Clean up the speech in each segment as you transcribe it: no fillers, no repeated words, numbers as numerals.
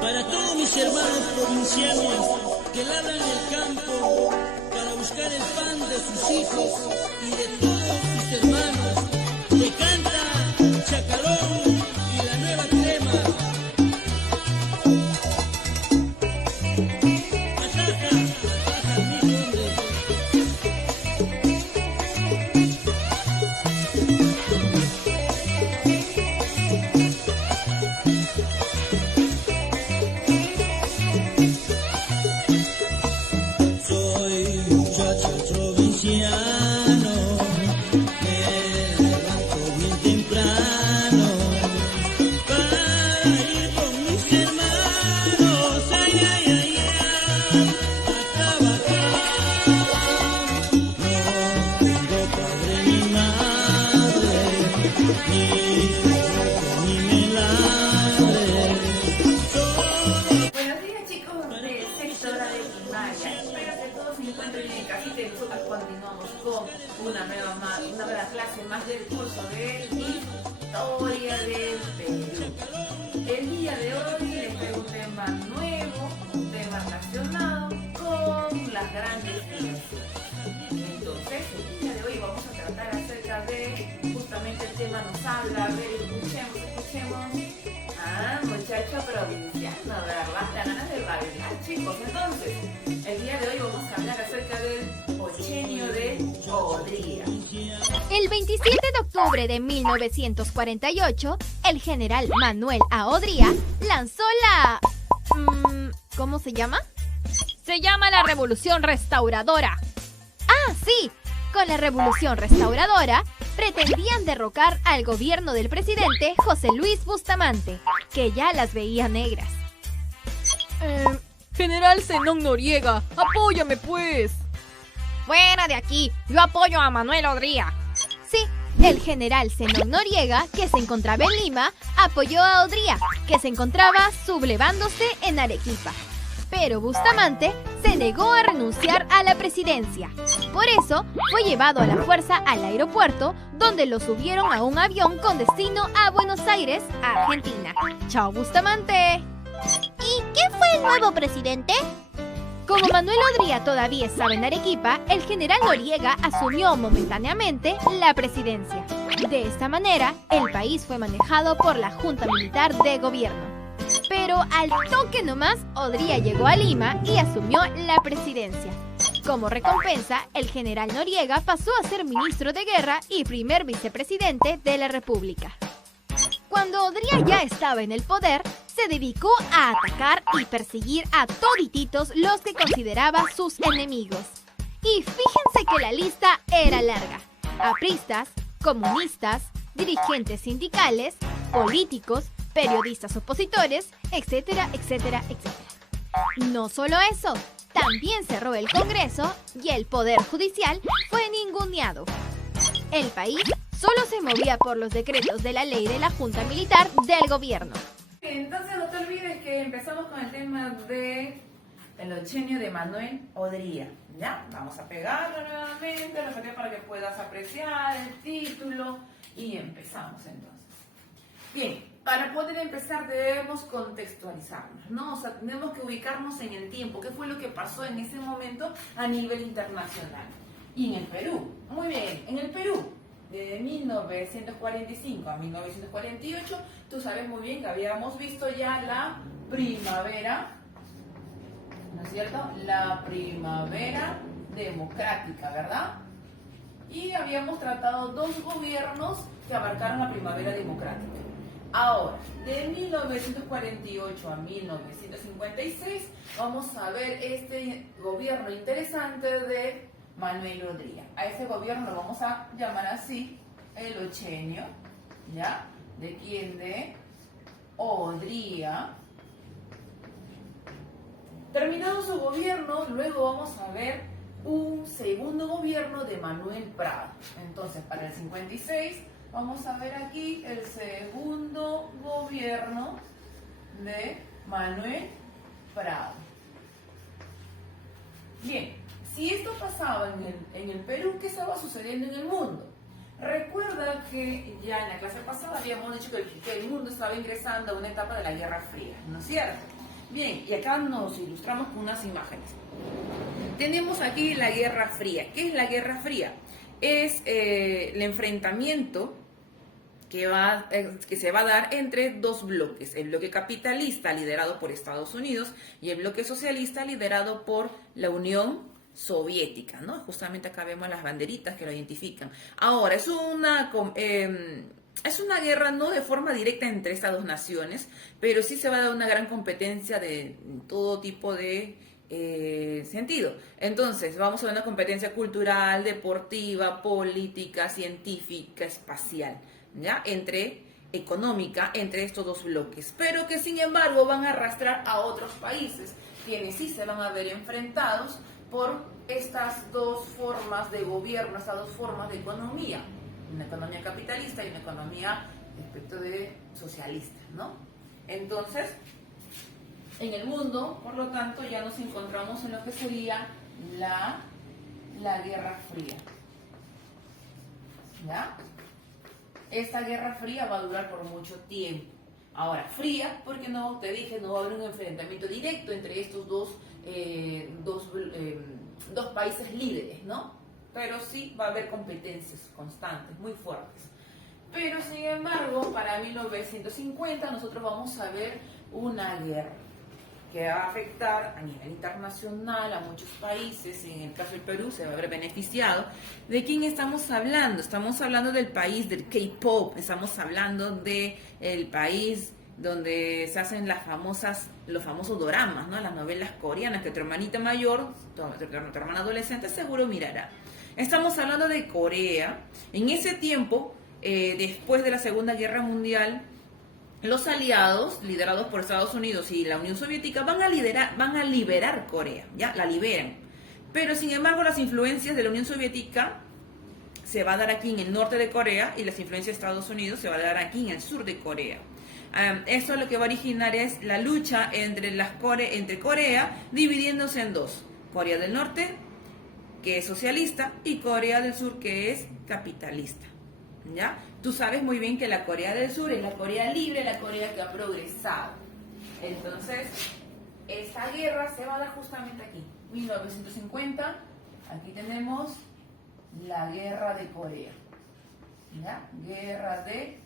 Para todos mis hermanos provincianos que labran el campo para buscar el pan de sus hijos y de todos sus hermanos, que canta Chacalón y la nueva crema. Ataja, mi hombre. Soy muchacho provinciano, me levanto bien temprano para ir con mis hermanos, ay, ay, ay, ay, a trabajar. No tengo padre ni madre, ni trabajo ni me ladre. Buenos días, chicos de sexta hora de primaria. Espero que todos se encuentren bien en casita y nosotros continuamos con una nueva clase más del curso de Historia del Perú. El día de hoy les traigo un tema nuevo, un tema relacionado con las grandes fiestas. Entonces, el día de hoy vamos a tratar acerca de, justamente el tema nos habla, a ver, escuchemos. Ah, muchacho provinciano, ¿verdad? La ganas de bailar, chicos. Entonces, el día de hoy vamos a hablar acerca del ochenio de Odría. El 27 de octubre de 1948, el general Manuel A. Odría lanzó la... ¿Cómo se llama? Se llama la Revolución Restauradora. ¡Ah, sí! Con la Revolución Restauradora, pretendían derrocar al gobierno del presidente José Luis Bustamante, que ya las veía negras. General Zenón Noriega, apóyame pues. ¡Fuera de aquí! Yo apoyo a Manuel Odría. Sí, el general Zenón Noriega, que se encontraba en Lima, apoyó a Odría, que se encontraba sublevándose en Arequipa. Pero Bustamante se negó a renunciar a la presidencia. Por eso, fue llevado a la fuerza al aeropuerto, donde lo subieron a un avión con destino a Buenos Aires, Argentina. ¡Chao, Bustamante! ¿Y quién fue el nuevo presidente? Como Manuel Odría todavía estaba en Arequipa, el general Noriega asumió momentáneamente la presidencia. De esta manera, el país fue manejado por la Junta Militar de Gobierno. Pero al toque nomás, Odría llegó a Lima y asumió la presidencia. Como recompensa, el general Noriega pasó a ser ministro de guerra y primer vicepresidente de la República. Cuando Odría ya estaba en el poder, se dedicó a atacar y perseguir a todititos los que consideraba sus enemigos. Y fíjense que la lista era larga. Apristas, comunistas, dirigentes sindicales, políticos, periodistas opositores, etcétera, etcétera, etcétera. No solo eso, también cerró el Congreso y el Poder Judicial fue ninguneado. El país solo se movía por los decretos de la ley de la Junta Militar del gobierno. Entonces, no te olvides que empezamos con el tema de el ochenio de Manuel Odría. Ya, vamos a pegarlo nuevamente, repetir para que puedas apreciar el título y empezamos entonces. Bien, para poder empezar debemos contextualizarnos, ¿no? O sea, tenemos que ubicarnos en el tiempo, qué fue lo que pasó en ese momento a nivel internacional. Y en el Perú, muy bien, en el Perú, de 1945 a 1948, tú sabes muy bien que habíamos visto ya la primavera, ¿no es cierto? La primavera democrática, ¿verdad? Y habíamos tratado dos gobiernos que abarcaron la primavera democrática. Ahora, de 1948 a 1956, vamos a ver este gobierno interesante de Manuel Odría. A ese gobierno lo vamos a llamar así, el ochenio, ¿ya? ¿De quién? De Odría. Terminado su gobierno, luego vamos a ver un segundo gobierno de Manuel Prado. Entonces, para el 56... vamos a ver aquí el segundo gobierno de Manuel Prado. Bien, si esto pasaba en el Perú, ¿qué estaba sucediendo en el mundo? Recuerda que ya en la clase pasada habíamos dicho que el mundo estaba ingresando a una etapa de la Guerra Fría, ¿no es cierto? Bien, y acá nos ilustramos con unas imágenes. Tenemos aquí la Guerra Fría. ¿Qué es la Guerra Fría? Es el enfrentamiento que se va a dar entre dos bloques, el bloque capitalista liderado por Estados Unidos y el bloque socialista liderado por la Unión Soviética, ¿no? Justamente acá vemos las banderitas que lo identifican. Ahora, es una guerra no de forma directa entre estas dos naciones, pero sí se va a dar una gran competencia de todo tipo de sentido. Entonces, vamos a ver una competencia cultural, deportiva, política, científica, espacial, ¿ya? Económica entre estos dos bloques, pero que sin embargo van a arrastrar a otros países, quienes sí se van a ver enfrentados por estas dos formas de gobierno, estas dos formas de economía, una economía capitalista y una economía respecto de socialista, ¿no? Entonces, en el mundo, por lo tanto, ya nos encontramos en lo que sería la Guerra Fría, ¿ya? Esta Guerra Fría va a durar por mucho tiempo. Ahora, fría, porque no, te dije, no va a haber un enfrentamiento directo entre estos dos países líderes, ¿no? Pero sí va a haber competencias constantes, muy fuertes. Pero, sin embargo, para 1950 nosotros vamos a ver una guerra que va a afectar a nivel internacional a muchos países. En el caso del Perú se va a ver beneficiado. ¿De quién estamos hablando? Estamos hablando del país del K-pop, estamos hablando del país donde se hacen los famosos doramas, ¿no? Las novelas coreanas que tu hermanita mayor, tu hermana adolescente seguro mirará. Estamos hablando de Corea. En ese tiempo, después de la Segunda Guerra Mundial, los aliados, liderados por Estados Unidos y la Unión Soviética, van a liberar Corea, ¿ya? La liberan. Pero, sin embargo, las influencias de la Unión Soviética se va a dar aquí en el norte de Corea y las influencias de Estados Unidos se va a dar aquí en el sur de Corea. Esto lo que va a originar es la lucha entre Corea, dividiéndose en dos. Corea del Norte, que es socialista, y Corea del Sur, que es capitalista, ¿ya? Tú sabes muy bien que la Corea del Sur es la Corea libre, la Corea que ha progresado. Entonces, esta guerra se va a dar justamente aquí, 1950. Aquí tenemos la Guerra de Corea, ¿ya? Guerra de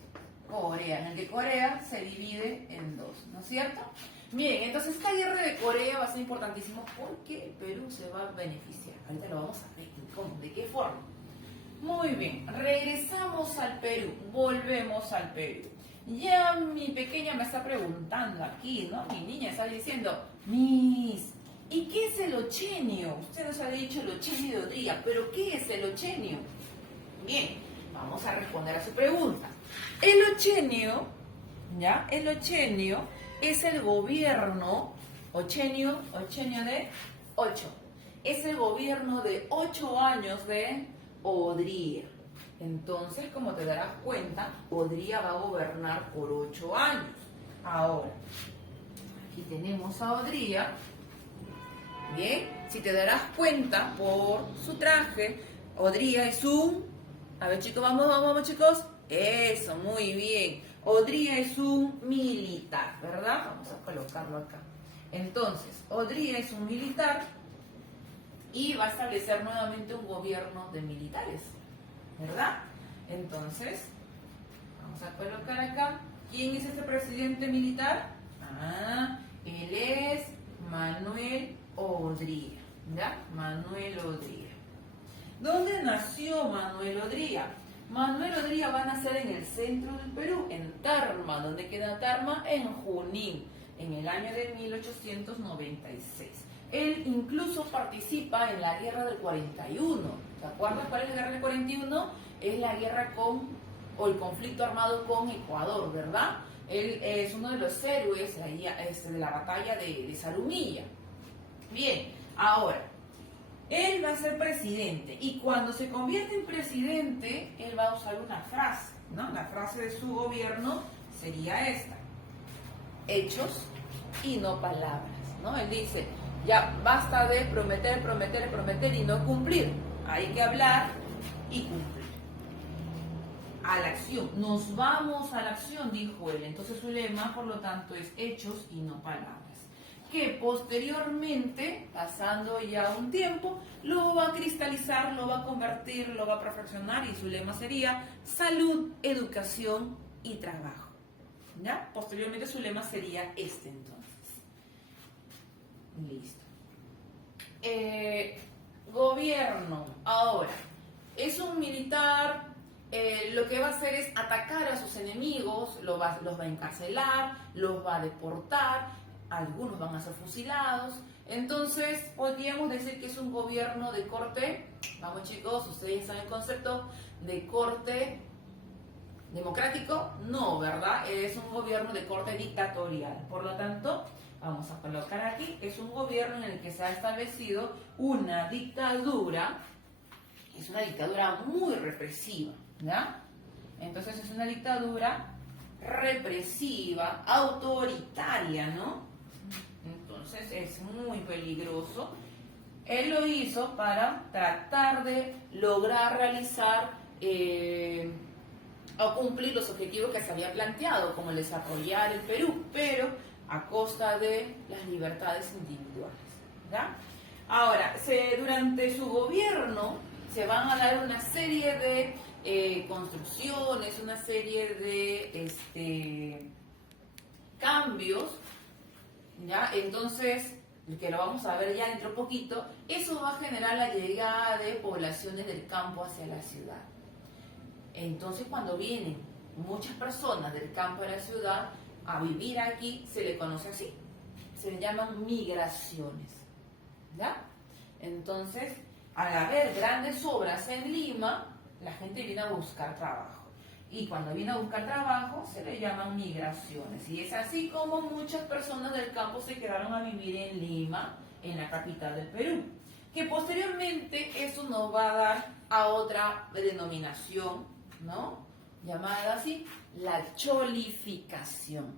Corea, en el que Corea se divide en dos, ¿no es cierto? Bien, entonces esta Guerra de Corea va a ser importantísimo porque el Perú se va a beneficiar. Ahorita lo vamos a ver, ¿cómo? ¿De qué forma? Muy bien, regresamos al Perú, volvemos al Perú. Ya mi pequeña me está preguntando aquí, ¿no? Mi niña está diciendo, Miss, ¿y qué es el ochenio? Usted nos ha dicho el ochenio de Odría, pero ¿qué es el ochenio? Bien, vamos a responder a su pregunta. El ochenio, ¿ya? El ochenio es el gobierno, ochenio de 8. Es el gobierno de 8 años de Odría. Entonces, como te darás cuenta, Odría va a gobernar por 8 años. Ahora, aquí tenemos a Odría. Bien, si te darás cuenta por su traje, Odría es un... A ver, chicos, vamos, chicos. Eso, muy bien. Odría es un militar, ¿verdad? Vamos a colocarlo acá. Entonces, Odría es un militar y va a establecer nuevamente un gobierno de militares, ¿verdad? Entonces, vamos a colocar acá. ¿Quién es este presidente militar? Él es Manuel Odría, ¿ya? Manuel Odría. ¿Dónde nació Manuel Odría? Manuel Odría va a nacer en el centro del Perú, en Tarma. ¿Dónde queda Tarma? En Junín, en el año de 1896. Él incluso participa en la guerra del 41. ¿Te acuerdas cuál es la guerra del 41? Es la guerra o el conflicto armado con Ecuador, ¿verdad? Él es uno de los héroes de la batalla de Zarumilla. Bien, ahora, él va a ser presidente y cuando se convierte en presidente, él va a usar una frase, ¿no? La frase de su gobierno sería esta: hechos y no palabras, ¿no? Él dice, ya basta de prometer y no cumplir. Hay que hablar y cumplir. A la acción. Nos vamos a la acción, dijo él. Entonces su lema, por lo tanto, es hechos y no palabras. que posteriormente, pasando ya un tiempo, lo va a cristalizar, lo va a convertir, lo va a perfeccionar y su lema sería salud, educación y trabajo. ¿Ya? Posteriormente su lema sería este entonces. Listo. Gobierno. Ahora, es un militar, lo que va a hacer es atacar a sus enemigos, los va a encarcelar, los va a deportar, algunos van a ser fusilados. Entonces, podríamos decir que es un gobierno de corte, vamos chicos, ustedes ya saben el concepto, de corte democrático, no, ¿verdad? Es un gobierno de corte dictatorial. Por lo tanto, vamos a colocar aquí, es un gobierno en el que se ha establecido una dictadura, es una dictadura muy represiva, ¿ya? Entonces es una dictadura represiva, autoritaria, ¿no? Entonces es muy peligroso. Él lo hizo para tratar de lograr realizar o cumplir los objetivos que se había planteado, como el desarrollar el Perú, pero a costa de las libertades individuales, ¿ya? Ahora, durante su gobierno se van a dar una serie de construcciones, una serie de cambios, ¿ya? Entonces, que lo vamos a ver ya dentro de poquito, eso va a generar la llegada de poblaciones del campo hacia la ciudad. Entonces, cuando vienen muchas personas del campo a la ciudad a vivir aquí, se le conoce así, se le llaman migraciones, ¿ya? Entonces, al haber grandes obras en Lima, la gente viene a buscar trabajo. Y cuando viene a buscar trabajo, se le llaman migraciones. Y es así como muchas personas del campo se quedaron a vivir en Lima, en la capital del Perú. Que posteriormente eso nos va a dar a otra denominación, ¿no? Llamada así, la cholificación,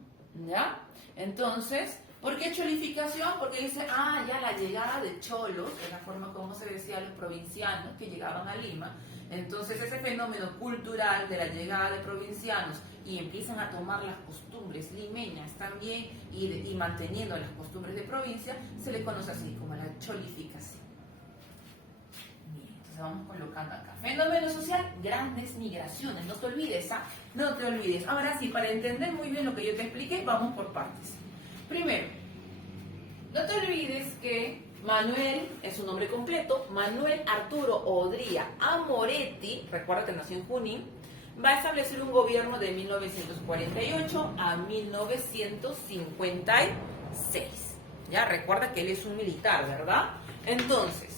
¿ya? Entonces, ¿por qué cholificación? Porque dice, ya la llegada de cholos, es la forma como se decía a los provincianos que llegaban a Lima. Entonces, ese fenómeno cultural de la llegada de provincianos y empiezan a tomar las costumbres limeñas también y manteniendo las costumbres de provincia, se le conoce así como la cholificación. Vamos colocando acá. Fenómeno social, grandes migraciones. No te olvides, no te olvides. Ahora sí, para entender muy bien lo que yo te expliqué, vamos por partes. Primero, no te olvides que Manuel es su nombre completo, Manuel Arturo Odría Amoretti, recuerda que nació en Junín, va a establecer un gobierno de 1948 a 1956. Ya, recuerda que él es un militar, ¿verdad? Entonces,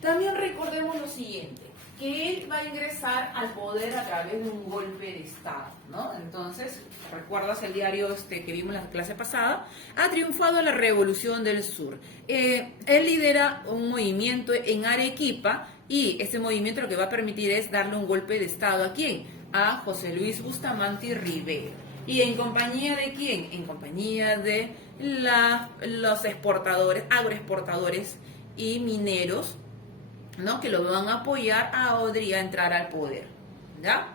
también recordemos lo siguiente, que él va a ingresar al poder a través de un golpe de Estado, ¿no? Entonces, recuerdas el diario que vimos en la clase pasada, ha triunfado la Revolución del Sur. Él lidera un movimiento en Arequipa y este movimiento lo que va a permitir es darle un golpe de Estado ¿a quién? A José Luis Bustamante Rivero. ¿Y en compañía de quién? En compañía de los exportadores, agroexportadores y mineros, ¿no? Que lo van a apoyar a Odría a entrar al poder, ¿ya?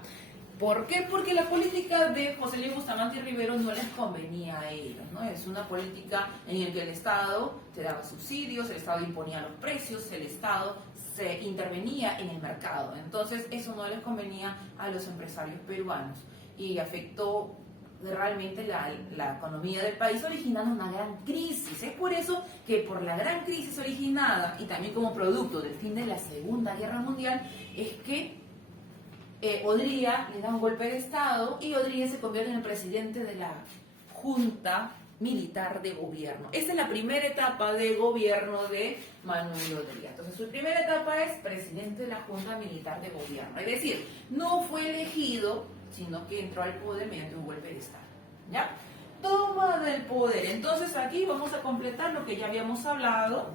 ¿Por qué? Porque la política de José Luis Bustamante Rivero no les convenía a ellos, ¿no? Es una política en la que el Estado te daba subsidios, el Estado imponía los precios, el Estado se intervenía en el mercado. Entonces, eso no les convenía a los empresarios peruanos y afectó realmente la economía del país, originando una gran crisis. Es por eso que por la gran crisis originada y también como producto del fin de la Segunda Guerra Mundial es que Odría le da un golpe de Estado y Odría se convierte en el presidente de la Junta Militar de Gobierno. Esta es la primera etapa de gobierno de Manuel Odría. Entonces, su primera etapa es presidente de la Junta Militar de Gobierno. Es decir, no fue elegido, sino que entró al poder mediante un golpe de Estado, ¿ya? Toma del poder. Entonces aquí vamos a completar lo que ya habíamos hablado.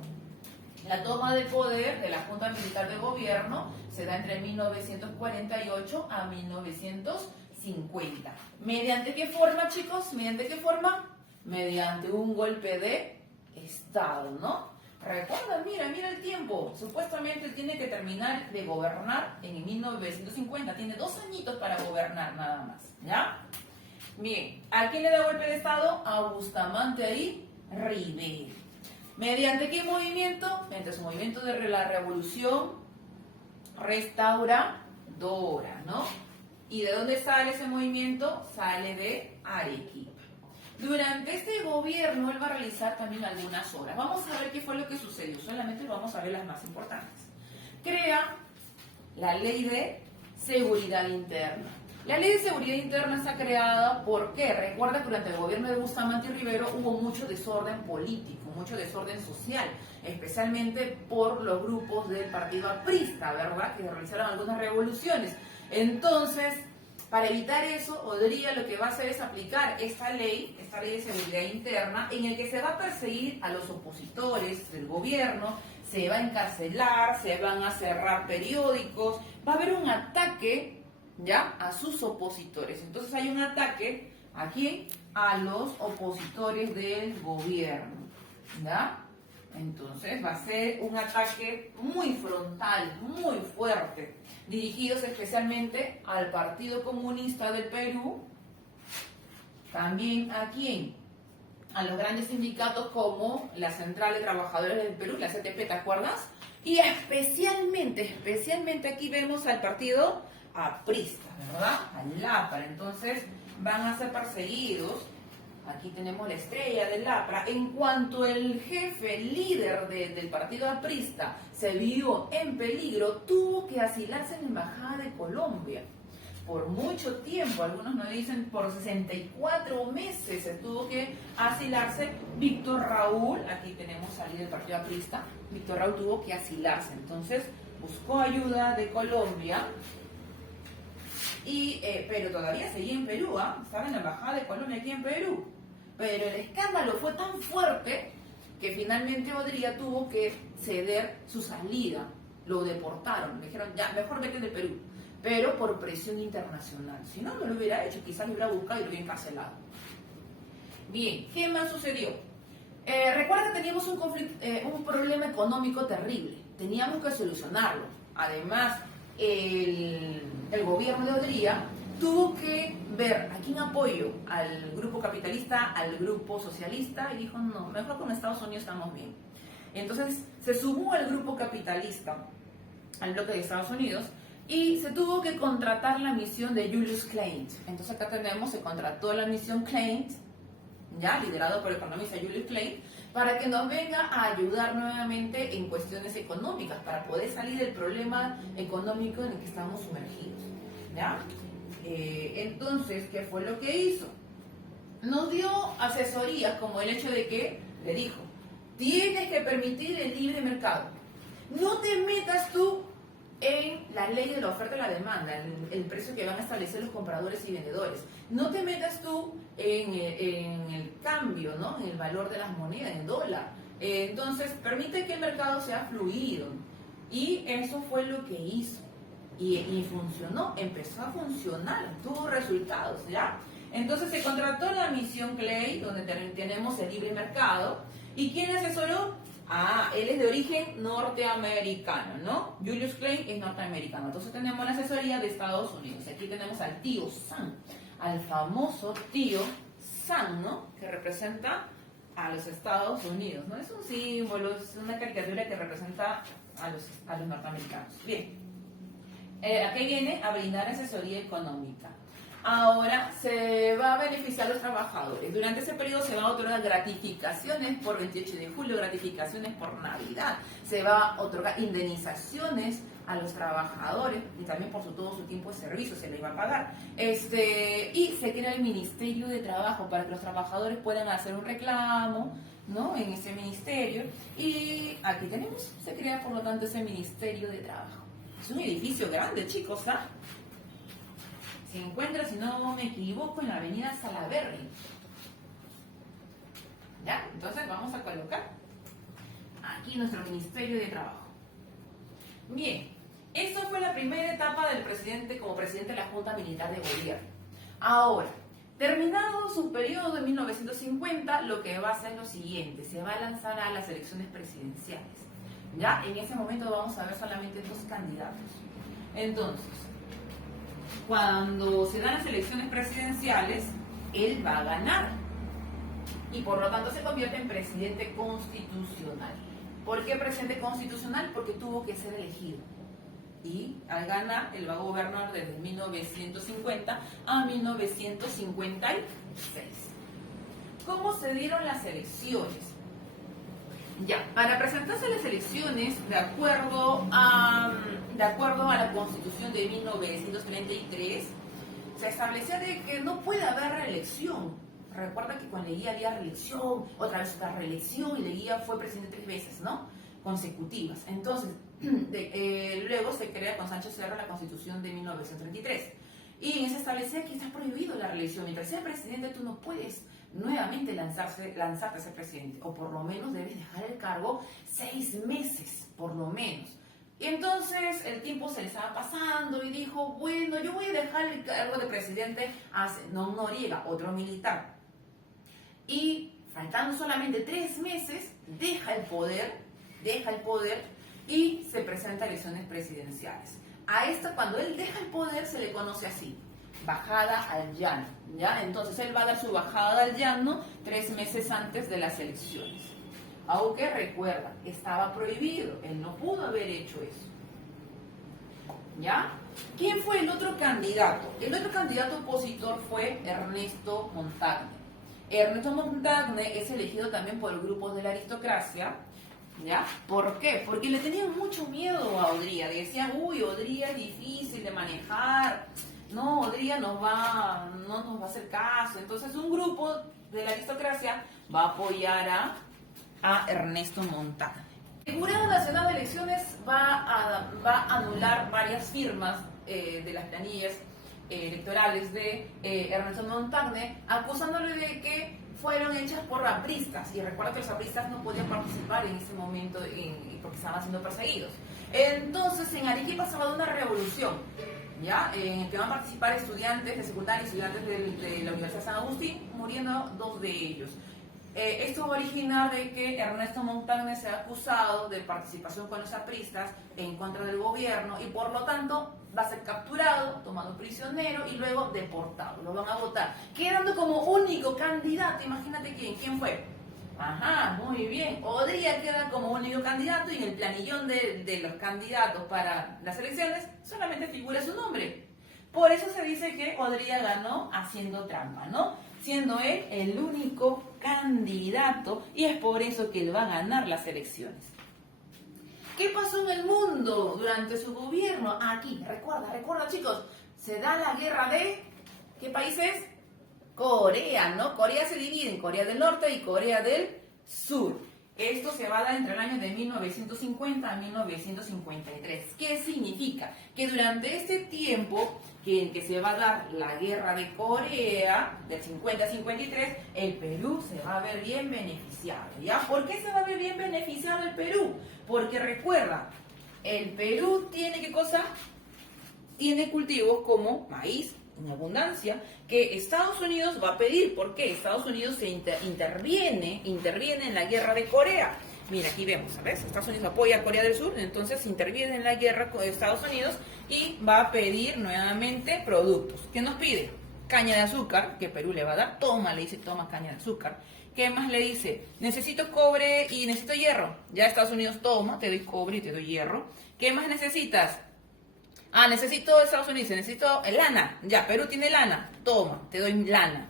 La toma del poder de la Junta Militar de Gobierno se da entre 1948 a 1950. ¿Mediante qué forma, chicos? ¿Mediante qué forma? Mediante un golpe de Estado, ¿no? Recuerda, mira el tiempo. Supuestamente él tiene que terminar de gobernar en 1950. Tiene 2 añitos para gobernar nada más, ¿ya? Bien, ¿a quién le da golpe de Estado? A Bustamante ahí Rivera. ¿Mediante qué movimiento? Mediante su movimiento de la Revolución Restauradora, ¿no? ¿Y de dónde sale ese movimiento? Sale de Arequipa. Durante este gobierno él va a realizar también algunas obras. Vamos a ver qué fue lo que sucedió, solamente vamos a ver las más importantes. Crea la Ley de Seguridad Interna. La Ley de Seguridad Interna está creada porque, recuerda que durante el gobierno de Bustamante y Rivero hubo mucho desorden político, mucho desorden social, especialmente por los grupos del partido aprista, ¿verdad? Que realizaron algunas revoluciones. Entonces, para evitar eso, Odría lo que va a hacer es aplicar esta ley de seguridad interna, en el que se va a perseguir a los opositores del gobierno, se va a encarcelar, se van a cerrar periódicos, va a haber un ataque, ¿ya?, a sus opositores. Entonces hay un ataque, ¿a quién? A los opositores del gobierno, ¿ya? Entonces va a ser un ataque muy frontal, muy fuerte, dirigidos especialmente al Partido Comunista del Perú. También ¿a quién? A los grandes sindicatos como la Central de Trabajadores del Perú, la CTP, ¿te acuerdas? Y especialmente aquí vemos al partido aprista, ¿verdad? Al APRA. Entonces van a ser perseguidos. Aquí tenemos la estrella del APRA. En cuanto el jefe, el líder del partido aprista se vio en peligro, tuvo que asilarse en la Embajada de Colombia. Por mucho tiempo, algunos nos dicen por 64 meses se tuvo que asilarse. Víctor Raúl, aquí tenemos al líder del partido aprista, Víctor Raúl tuvo que asilarse. Entonces buscó ayuda de Colombia. Pero todavía seguía en Perú, estaba en la Embajada de Colombia aquí en Perú. Pero el escándalo fue tan fuerte que finalmente Odría tuvo que ceder su salida. Lo deportaron, le dijeron, ya, mejor vete del Perú. Pero por presión internacional. Si no, no lo hubiera hecho, quizás lo hubiera buscado y lo hubiera encarcelado. Bien, ¿qué más sucedió? Recuerda que teníamos un problema económico terrible. Teníamos que solucionarlo. Además, el gobierno de Odría tuvo que ver a quién apoyo, al grupo capitalista, al grupo socialista, y dijo, no, mejor con Estados Unidos estamos bien. Entonces se sumó al grupo capitalista, al bloque de Estados Unidos, y se tuvo que contratar la misión de Julius Klein. Entonces acá se contrató la misión Klein, ya liderado por el economista Julius Klein, para que nos venga a ayudar nuevamente en cuestiones económicas, para poder salir del problema económico en el que estamos sumergidos, ¿ya? Entonces, ¿qué fue lo que hizo? Nos dio asesorías, como el hecho de que le dijo, tienes que permitir el libre mercado, no te metas tú en la ley de la oferta y la demanda, el precio que van a establecer los compradores y vendedores. No te metas tú en el cambio, ¿no?, en el valor de las monedas, en el dólar. Entonces, permite que el mercado sea fluido. Y eso fue lo que hizo. Y funcionó, empezó a funcionar, tuvo resultados, ¿ya? Entonces se contrató la misión Clay, donde tenemos el libre mercado. ¿Y quién asesoró? Él es de origen norteamericano, ¿no? Julius Klein es norteamericano. Entonces tenemos la asesoría de Estados Unidos. Aquí tenemos al tío Sam, al famoso tío Sam, ¿no?, que representa a los Estados Unidos, ¿no? Es un símbolo, es una caricatura que representa a los norteamericanos. Bien, aquí viene a brindar asesoría económica. Ahora se va a beneficiar a los trabajadores. Durante ese periodo se va a otorgar gratificaciones por 28 de julio, gratificaciones por Navidad. Se va a otorgar indemnizaciones a los trabajadores y también por todo su tiempo de servicio se les va a pagar. Y se crea el Ministerio de Trabajo para que los trabajadores puedan hacer un reclamo, ¿no?, en ese ministerio. Y aquí se crea por lo tanto ese Ministerio de Trabajo. Es un edificio grande, chicos, ¿ah? Se encuentra, si no me equivoco, en la avenida Salaberry. ¿Ya? Entonces vamos a colocar aquí nuestro Ministerio de Trabajo. Bien, esto fue la primera etapa del presidente como presidente de la Junta Militar de Gobierno. Ahora, terminado su periodo en 1950, lo que va a hacer es lo siguiente: se va a lanzar a las elecciones presidenciales. Ya, en ese momento vamos a ver solamente 2 candidatos. Entonces, cuando se dan las elecciones presidenciales, él va a ganar. y por lo tanto se convierte en presidente constitucional. ¿Por qué presidente constitucional? Porque tuvo que ser elegido. Y al ganar, él va a gobernar desde 1950 a 1956. ¿Cómo se dieron las elecciones? Ya, para presentarse a las elecciones, de acuerdo a la Constitución de 1933, se establecía de que no puede haber reelección. Recuerda que con Leguía había reelección, otra vez otra reelección, y Leguía fue presidente 3 veces, ¿no? Consecutivas. Entonces, luego se crea con Sánchez Cerro la Constitución de 1933. Y en ese establecía que está prohibido la reelección. Mientras seas presidente, tú no puedes nuevamente lanzarte a ser presidente, o por lo menos debes dejar el cargo 6 meses, por lo menos. Y entonces el tiempo se le estaba pasando y dijo, bueno, yo voy a dejar el cargo de presidente a Zenón Noriega, otro militar. Y faltando solamente 3 meses, deja el poder y se presenta a elecciones presidenciales. A esta, cuando él deja el poder, se le conoce así: bajada al llano, ¿ya? Entonces él va a dar su bajada al llano 3 meses antes de las elecciones. Aunque recuerda, estaba prohibido, él no pudo haber hecho eso. ¿Ya? ¿Quién fue el otro candidato? El otro candidato opositor fue Ernesto Montagne. Ernesto Montagne es elegido también por grupos de la aristocracia. ¿Ya? ¿Por qué? Porque le tenían mucho miedo a Odría. Decían, uy, Odría es difícil de manejar. No, Odría no nos va a hacer caso. Entonces un grupo de la aristocracia va a apoyar a Ernesto Montagne. El Jurado Nacional de Elecciones va a anular varias firmas de las planillas electorales de Ernesto Montagne, acusándole de que fueron hechas por apristas. Y recuerda que los apristas no podían participar en ese momento porque estaban siendo perseguidos. Entonces en Arequipa se va a dar una revolución, ¿ya? En el que van a participar estudiantes de secundaria y estudiantes de la Universidad de San Agustín, muriendo 2 de ellos. Esto va a originar de que Ernesto Montagne sea acusado de participación con los apristas en contra del gobierno y por lo tanto va a ser capturado, tomado prisionero y luego deportado. Lo van a votar, quedando como único candidato. Imagínate quién fue. Ajá, muy bien. Odría queda como único candidato y en el planillón de los candidatos para las elecciones solamente figura su nombre. Por eso se dice que Odría ganó haciendo trampa, ¿no? Siendo él el único candidato, y es por eso que él va a ganar las elecciones. ¿Qué pasó en el mundo durante su gobierno? Aquí, recuerda chicos, se da la guerra de, ¿qué países? Corea, ¿no? Corea se divide en Corea del Norte y Corea del Sur. Esto se va a dar entre el año de 1950 a 1953. ¿Qué significa? Que durante este tiempo en que se va a dar la guerra de Corea, del 50 a 53, el Perú se va a ver bien beneficiado, ¿ya? ¿Por qué se va a ver bien beneficiado el Perú? Porque recuerda, el Perú tiene, ¿qué cosa? Tiene cultivos como maíz en abundancia, que Estados Unidos va a pedir. ¿Por qué? Estados Unidos se interviene en la guerra de Corea. Mira, aquí vemos, ¿sabes? Estados Unidos apoya a Corea del Sur, entonces interviene en la guerra con Estados Unidos y va a pedir nuevamente productos. ¿Qué nos pide? Caña de azúcar, que Perú le va a dar. Toma, le dice, toma caña de azúcar. ¿Qué más le dice? Necesito cobre y necesito hierro. Ya Estados Unidos, toma, te doy cobre y te doy hierro. ¿Qué más necesitas? Ah, necesito Estados Unidos, necesito lana. Ya, Perú tiene lana. Toma, te doy lana.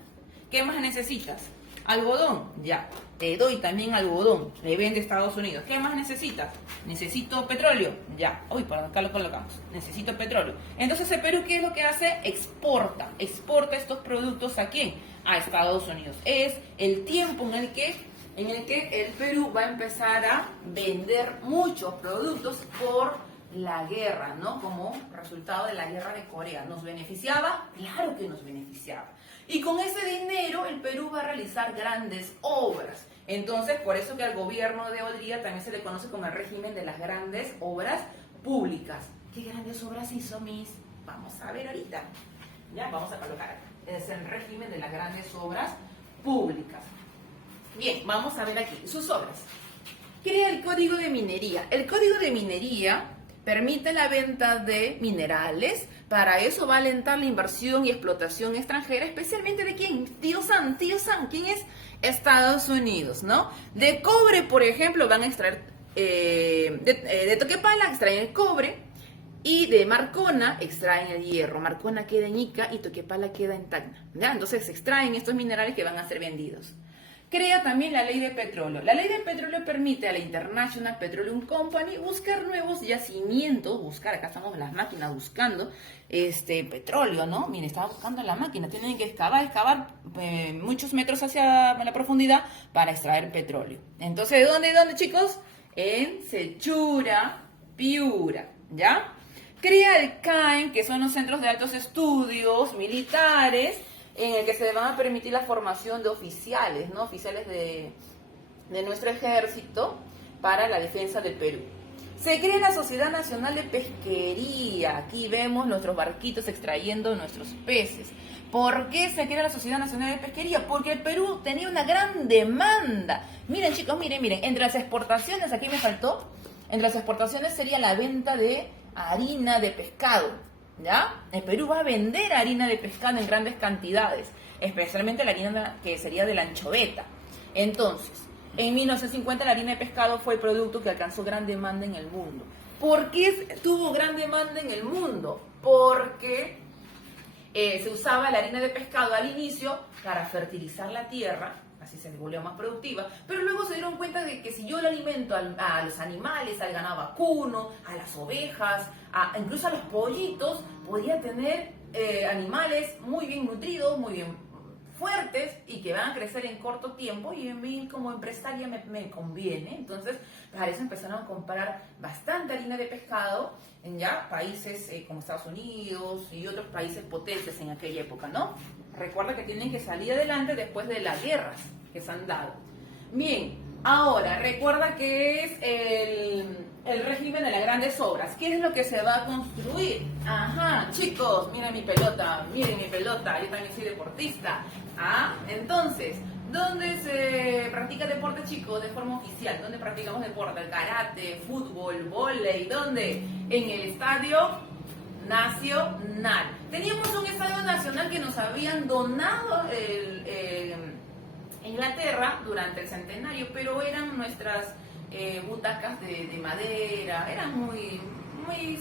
¿Qué más necesitas? Algodón. Ya, te doy también algodón. Le vende Estados Unidos. ¿Qué más necesitas? Necesito petróleo. Ya, uy, por acá lo colocamos. Necesito petróleo. Entonces el Perú, ¿qué es lo que hace? Exporta estos productos ¿a quién? A Estados Unidos. Es el tiempo en el que el Perú va a empezar a vender muchos productos por la guerra, ¿no? Como resultado de la guerra de Corea. ¿Nos beneficiaba? Claro que nos beneficiaba. Y con ese dinero el Perú va a realizar grandes obras. Entonces, por eso que al gobierno de Odría también se le conoce como el régimen de las grandes obras públicas. ¿Qué grandes obras hizo, Miss? Vamos a ver ahorita. Ya, vamos a colocar. Es el régimen de las grandes obras públicas. Bien, vamos a ver aquí sus obras. Crea el Código de Minería. El Código de Minería permite la venta de minerales. Para eso va a alentar la inversión y explotación extranjera, especialmente ¿de quién? Tío Sam, ¿quién es? Estados Unidos, ¿no? De cobre, por ejemplo, van a extraer, de Toquepala extraen el cobre, y de Marcona extraen el hierro. Marcona queda en Ica y Toquepala queda en Tacna, ¿ya? Entonces se extraen estos minerales que van a ser vendidos. Crea también la ley de petróleo. La ley de petróleo permite a la International Petroleum Company buscar nuevos yacimientos, acá estamos las máquinas buscando petróleo, ¿no? Miren, estaba buscando la máquina, tienen que excavar muchos metros hacia la profundidad para extraer petróleo. Entonces, ¿de dónde, chicos? En Sechura, Piura, ¿ya? Crea el CAEN, que son los centros de altos estudios militares, en el que se van a permitir la formación de oficiales, ¿no? Oficiales de nuestro ejército para la defensa del Perú. Se crea la Sociedad Nacional de Pesquería. Aquí vemos nuestros barquitos extrayendo nuestros peces. ¿Por qué se crea la Sociedad Nacional de Pesquería? Porque el Perú tenía una gran demanda. Miren, chicos, miren. Entre las exportaciones, aquí me faltó, entre las exportaciones sería la venta de harina de pescado. ¿Ya? El Perú va a vender harina de pescado en grandes cantidades, especialmente la harina que sería de la anchoveta. Entonces, en 1950 la harina de pescado fue el producto que alcanzó gran demanda en el mundo. ¿Por qué tuvo gran demanda en el mundo? Porque se usaba la harina de pescado al inicio para fertilizar la tierra, así se volvió más productiva, pero luego se dieron cuenta de que si yo le alimento a los animales, al ganado vacuno, a las ovejas, incluso a los pollitos, podría tener animales muy bien nutridos, muy bien fuertes y que van a crecer en corto tiempo, y a mí como empresaria me conviene. Entonces, para eso empezaron a comprar bastante harina de pescado en ya países como Estados Unidos y otros países potentes en aquella época, ¿no? Recuerda que tienen que salir adelante después de las guerras que se han dado. Bien, ahora, recuerda que es el régimen de las grandes obras. ¿Qué es lo que se va a construir? Ajá, chicos, miren mi pelota, yo también soy deportista. Entonces, ¿dónde se practica deporte, chicos, de forma oficial? ¿Dónde practicamos deporte? El karate, fútbol, vóley, ¿dónde? En el Estadio Nacional. Teníamos un estadio nacional que nos habían donado Inglaterra durante el centenario, pero eran nuestras butacas de madera, era muy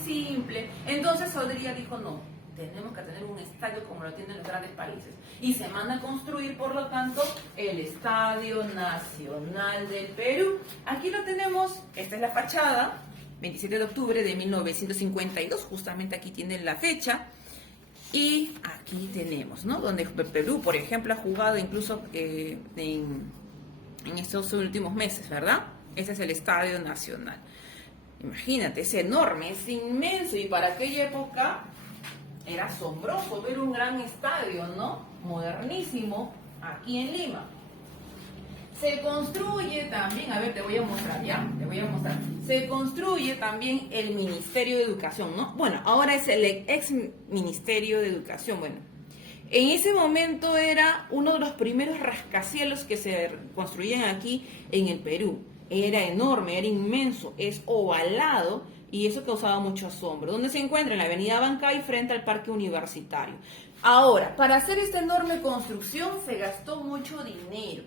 simple. Entonces Odría dijo, no, tenemos que tener un estadio como lo tienen los grandes países. Y se manda a construir, por lo tanto, el Estadio Nacional del Perú. Aquí lo tenemos, esta es la fachada, 27 de octubre de 1952, justamente aquí tienen la fecha. Y aquí tenemos, ¿no? Donde Perú, por ejemplo, ha jugado incluso en estos últimos meses, ¿verdad? Ese es el Estadio Nacional. Imagínate, es enorme, es inmenso, y para aquella época era asombroso ver un gran estadio, ¿no? Modernísimo, aquí en Lima. Se construye también, a ver, te voy a mostrar. Se construye también el Ministerio de Educación, ¿no? Bueno, ahora es el ex Ministerio de Educación. Bueno, en ese momento era uno de los primeros rascacielos que se construían aquí en el Perú. Era enorme, era inmenso, es ovalado, y eso causaba mucho asombro. ¿Dónde se encuentra? En la avenida Bancay, frente al Parque Universitario. Ahora, para hacer esta enorme construcción se gastó mucho dinero.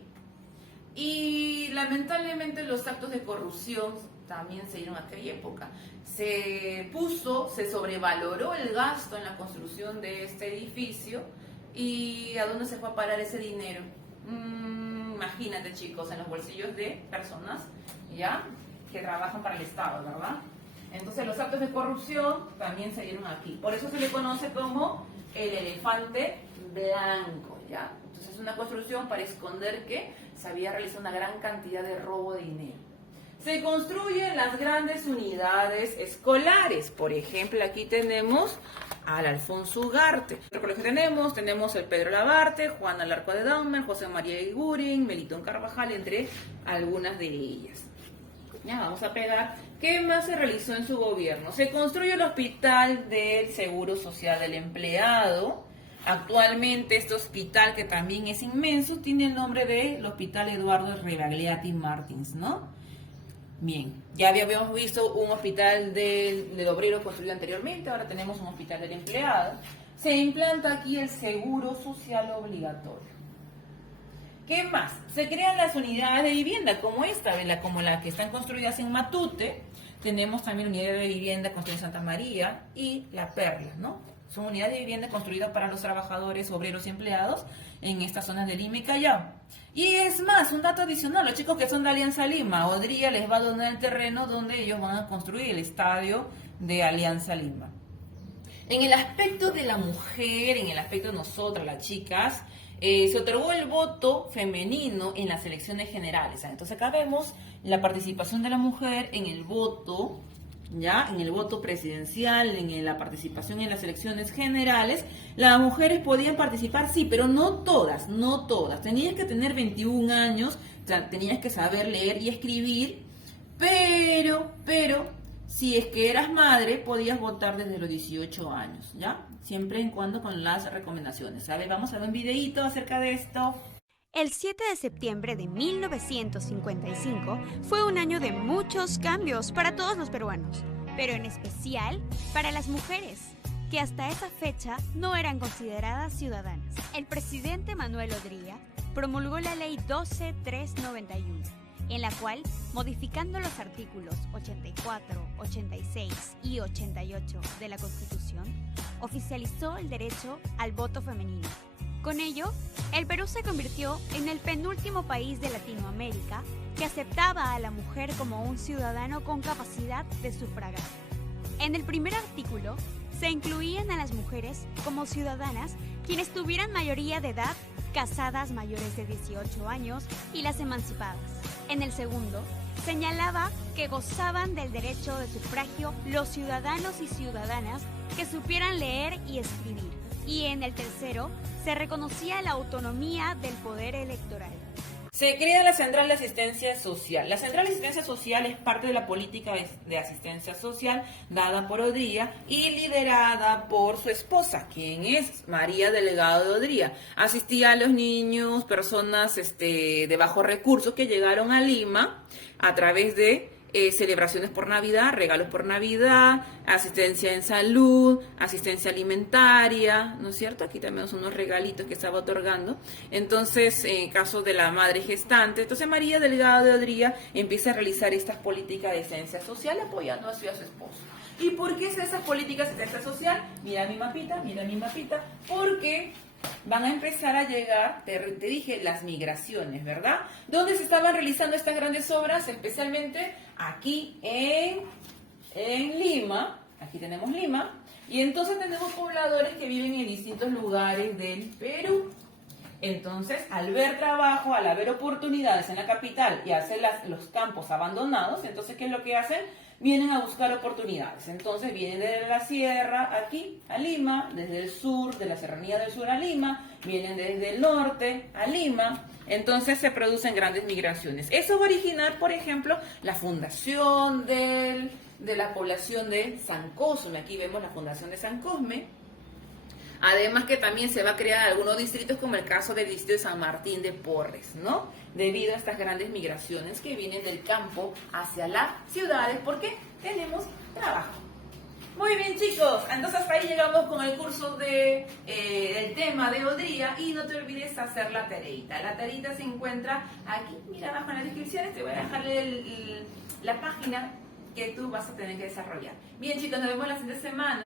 Y lamentablemente los actos de corrupción también se dieron en aquella época. Se sobrevaloró el gasto en la construcción de este edificio. ¿Y a dónde se fue a parar ese dinero? Imagínate, chicos, en los bolsillos de personas, ¿ya?, que trabajan para el Estado, ¿verdad? Entonces los actos de corrupción también se dieron aquí. Por eso se le conoce como el elefante blanco, ¿ya? Entonces es una construcción para esconder que se había realizado una gran cantidad de robo de dinero. Se construyen las grandes unidades escolares. Por ejemplo, aquí tenemos al Alfonso Ugarte. El colegio tenemos el Pedro Labarte, Juan Alarco de Daumer, José María Igurín, Melitón Carvajal, entre algunas de ellas. Ya, vamos a pegar. ¿Qué más se realizó en su gobierno? Se construyó el Hospital del Seguro Social del Empleado. Actualmente este hospital, que también es inmenso, tiene el nombre del Hospital Eduardo Rebagliati Martins, ¿no? Bien, ya habíamos visto un hospital del obrero construido anteriormente, ahora tenemos un hospital del empleado. Se implanta aquí el seguro social obligatorio. ¿Qué más? Se crean las unidades de vivienda como esta, ¿verdad? Como las que están construidas en Matute. Tenemos también unidades de vivienda construidas en Santa María y La Perla, ¿no? Son unidades de vivienda construidas para los trabajadores, obreros y empleados en estas zonas de Lima y Callao. Y es más, un dato adicional, los chicos que son de Alianza Lima, Odría les va a donar el terreno donde ellos van a construir el estadio de Alianza Lima. En el aspecto de la mujer, en el aspecto de nosotras, las chicas, se otorgó el voto femenino en las elecciones generales. Entonces acá vemos la participación de la mujer en el voto, ya en el voto presidencial, en la participación en las elecciones generales. Las mujeres podían participar, sí, pero no todas. Tenías que tener 21 años, o sea, tenías que saber leer y escribir, pero si es que eras madre, podías votar desde los 18 años, ¿ya? Siempre y cuando con las recomendaciones. A ver, vamos a ver un videíto acerca de esto. El 7 de septiembre de 1955 fue un año de muchos cambios para todos los peruanos, pero en especial para las mujeres, que hasta esa fecha no eran consideradas ciudadanas. El presidente Manuel Odría promulgó la Ley 12391, en la cual, modificando los artículos 84, 86 y 88 de la Constitución, oficializó el derecho al voto femenino. Con ello, el Perú se convirtió en el penúltimo país de Latinoamérica que aceptaba a la mujer como un ciudadano con capacidad de sufragar. En el primer artículo, se incluían a las mujeres como ciudadanas quienes tuvieran mayoría de edad, casadas mayores de 18 años y las emancipadas. En el segundo, señalaba que gozaban del derecho de sufragio los ciudadanos y ciudadanas que supieran leer y escribir. Y en el tercero, se reconocía la autonomía del poder electoral. Se crea la Central de Asistencia Social. La Central de Asistencia Social es parte de la política de asistencia social dada por Odría y liderada por su esposa, quien es María Delgado de Odría. Asistía a los niños, personas de bajos recursos que llegaron a Lima a través de celebraciones por Navidad, regalos por Navidad, asistencia en salud, asistencia alimentaria, ¿no es cierto? Aquí también son unos regalitos que estaba otorgando. Entonces, en caso de la madre gestante, entonces María Delgado de Odría empieza a realizar estas políticas de asistencia social apoyando a su esposo. ¿Y por qué es esas políticas de asistencia social? Mira mi mapita, porque van a empezar a llegar, te dije, las migraciones, ¿verdad? ¿Dónde se estaban realizando estas grandes obras? Especialmente aquí en Lima. Aquí tenemos Lima. Y entonces tenemos pobladores que viven en distintos lugares del Perú. Entonces, al ver trabajo, al haber oportunidades en la capital y hacer los campos abandonados, entonces, ¿qué es lo que hacen? Vienen a buscar oportunidades. Entonces vienen desde la sierra aquí a Lima, desde el sur, de la serranía del sur a Lima, vienen desde el norte a Lima. Entonces se producen grandes migraciones. Eso va a originar, por ejemplo, la fundación de la población de San Cosme. Aquí vemos la fundación de San Cosme. Además que también se va a crear algunos distritos, como el caso del distrito de San Martín de Porres, ¿no? Debido a estas grandes migraciones que vienen del campo hacia las ciudades, porque tenemos trabajo. Muy bien, chicos, entonces hasta ahí llegamos con el curso del tema de Odría, y no te olvides hacer la tareita. La tareita se encuentra aquí, mira abajo en las descripciones, te voy a dejar la página que tú vas a tener que desarrollar. Bien, chicos, nos vemos la siguiente semana.